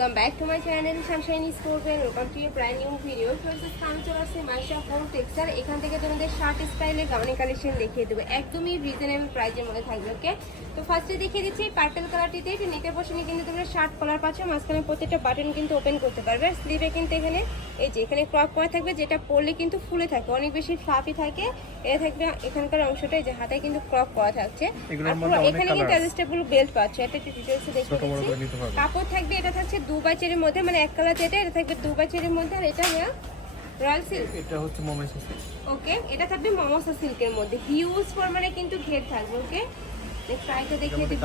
Welcome back to my channel sunshine sports welcome to your brand new video. First come চলে আসছে Maisha home texture. এখান থেকে তোমাদের shirt স্টাইলের গাউনি কালেকশন দেখিয়ে দেবো, একদমই রিজনেবল প্রাইসের মধ্যে থাকবে। ওকে, তো ফার্স্টে দেখিয়ে দিচ্ছি পার্পল কালারটিতে। এটা নেকের পোর্শনে কিন্তু তোমরা শার্ট কলার পাচ্ছ, মাঝখানে প্রত্যেকটা বাটন কিন্তু ওপেন করতে পারবে। আর স্লিভে কিন্তু এখানে এই যে এখানে ক্রপ করা থাকবে, যেটা পরলে কিন্তু ফুলে থাকে, অনেক বেশি ফ্লাফি থাকে। এটা থাকবে এখানকার অংশটা, এই যে হাতায় কিন্তু ক্রপ করা থাকছে। আর এখানে কিন্তু অ্যাডজাস্টেবল বেল্ট পাচ্ছ। এটা একটু ডিটেইলসে দেখিয়ে দিচ্ছি। কাপড় থাকবে, এটা থাকছে 2x4 এর মধ্যে, মানে এক কালার যেটা এটা থাকবে 2x4 এর মধ্যে। আর এটা রয়্যাল সিল্ক, এটা হচ্ছে মমসা সিল্ক। ওকে, এটা থাকবে মমসা সিল্কের মধ্যে, হিউজ পরিমাণে কিন্তু ঘের থাকবে। ওকে, ট্রাইটা দেখিয়ে দিব।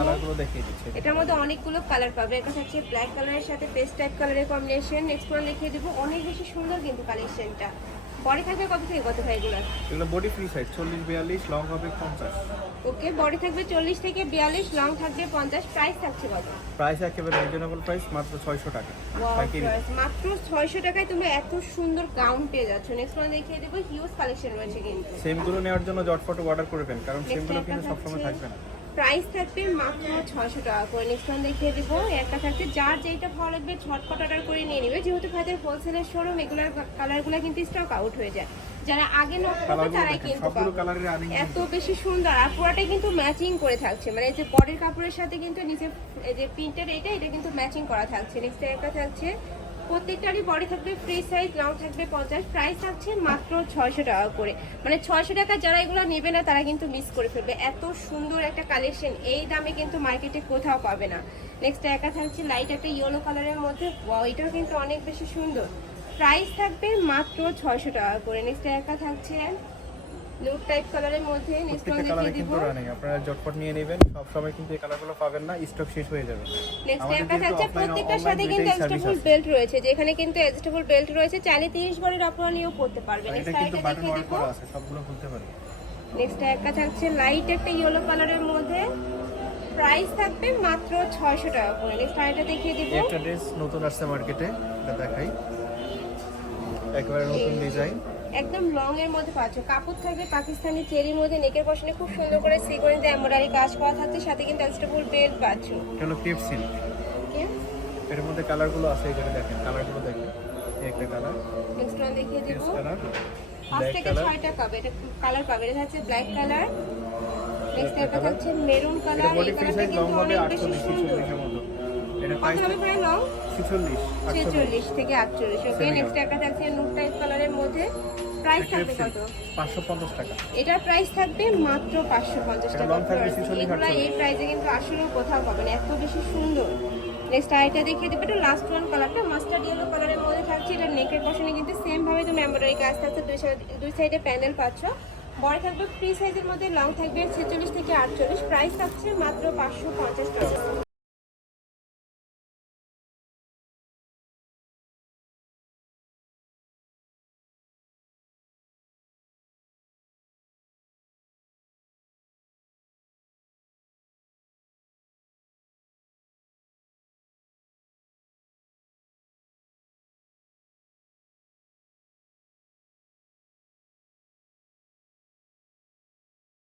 এটার মধ্যে অনেকগুলো কালার পাবে। এটা থাকছে ব্ল্যাক কালারের সাথে পেস্ট টাইপ কালারের কম্বিনেশন। নেক্সট ওয়ান দেখিয়ে দিব, অনেক বেশি সুন্দর কিন্তু কালেকশনটা। বডি থাকবে কত থেকে কত ভাই এগুলো? এগুলো বডি ফ্রি সাইজ 40-42, লং হবে 50। ওকে, বডি থাকবে 40 থেকে 42, লং থাকবে 50। প্রাইস থাকছে কত? প্রাইস একেবারে রিজনেবল প্রাইস, মাত্র 600 টাকা। মাত্র 600 টাকায় তুমি এত সুন্দর গাউন পেয়ে যাচ্ছ। নেক্সট ওয়ান দেখিয়ে দেবো, হিউজ কালেকশন রয়েছে কিন্তু। সেম গুলো নেওয়ার জন্য জটপট অর্ডার করবেন, কারণ সেম গুলো কিন্তু সব সময় থাকবে না। প্রাইস থাকবে মাত্র 600 টাকা করে। নেক্সট ওয়ান দেখিয়ে দিব, একটা থাকছে যার যেটা ভালো লাগবে ঝটপট অর্ডার করে নিয়ে নেবে, যেহেতু ভাইদের হোলসেলের শোরুম, এগুলোর কালারগুলো কিন্তু স্টক আউট হয়ে যায়। যারা আগে নক করবে তারাই কিন্তু এত বেশি সুন্দর। আর পুরোটাই কিন্তু ম্যাচিং করে থাকছে, মানে এই যে বডির কাপড়ের সাথে কিন্তু নিচে এই যে প্রিন্টের এটা কিন্তু ম্যাচিং করা থাকছে। নেক্সট একটা থাকছে, প্রত্যেকটারই বডি থাকবে ফ্রি সাইজ, লং থাকবে 50। প্রাইস থাকছে মাত্র 600 টাকা করে। মানে 600 টাকা যারা এগুলো নেবে না তারা কিন্তু মিস করে ফেলবে। এত সুন্দর একটা কালেকশন এই দামে কিন্তু মার্কেটে কোথাও পাবে না। নেক্সট একা থাকছে লাইট একটা ইয়েলো কালারের মধ্যে, ওয়াও, এটাও কিন্তু অনেক বেশি সুন্দর। প্রাইস থাকবে মাত্র 600 টাকা করে। নেক্সট একা থাকছে লুক টাইপ কালারের মধ্যে। নেক্সট ওয়ান দেখিয়ে দিব, আপনারা জটপট নিয়ে নেবেন, সব সময় কিন্তু এই কালারগুলো পাবেন না, স্টক শেষ হয়ে যাবে। নেক্সট একটা থাকছে, প্রত্যেকটার সাথে কিন্তু অ্যাডজাস্টেবল বেল্ট রয়েছে, যেখানে কিন্তু অ্যাডজাস্টেবল বেল্ট রয়েছে, চাইলে 30 ভরির আপনারা নিয়েও পড়তে পারবেন। এটা কিন্তু বাটন ওয়ার্ক করা আছে, সবগুলো খুলতে পারবেন। নেক্সট একটা থাকছে লাইট একটা ইয়েলো কালারের মধ্যে, প্রাইস থাকবে মাত্র 600 টাকা করে। নেক্সট আইটা দেখিয়ে দিব, একটা ড্রেস নতুন আসছে মার্কেটে, এটা দেখাই, একেবারে নতুন ডিজাইন, একদম লং এর মধ্যে পাচ্ছ। কাপড় থাকবে পাকিস্তানি চেরির মধ্যে, নেকের পশনে খুব সুন্দর করে সিকোয়েন্স দিয়ে এমব্রয়ডারি কাজ করা থাকছে, সাথে কিন্তু অ্যাডজাস্টেবল বেল্ট পাচ্ছ। এটা হলো ক্রেপ সিল্ক। এর মধ্যে কালারগুলো আছে, এখানে দেখেন, কালারগুলো দেখেন, এই একটা কালার। নেক্সট ওয়ান দেখিয়ে দিব, কালার 5 থেকে 6টা পাবে এটা কালার পাবে। এটা হচ্ছে ব্ল্যাক কালার। নেক্সট একটা থাকছে মেরুন কালার। এই কালারটা কিন্তু অনেক বেশি সুন্দর। এটা কত হবে প্রায় লং? 46 থেকে 48। ওকে, নেক্সট একটা থাকছে নুট টাইপ কালারের মধ্যে। প্রাইস থাকবে কত? 550 টাকা। এটার প্রাইস থাকবে মাত্র 550 টাকা। এগুলা এই প্রাইসে কিন্তু আসলেও কোথাও পাবেন, এত বেশি সুন্দর। নেক্সট আইটা দেখিয়ে দেবো, এটা লাস্ট ওয়ান কালারটা মাস্টার্ড ইয়েলো কালারের মধ্যে থাকছে। এটা নেকের পশনে কিন্তু সেম ভাবে তুমি এমব্রয়ডারি কাজ থাকছে, দুই সাইডে প্যানেল পাচ্ছ। বড় থাকবে ফ্রি সাইজের মধ্যে, লং থাকবে 46 থেকে 48। প্রাইস থাকছে মাত্র 550 টাকা।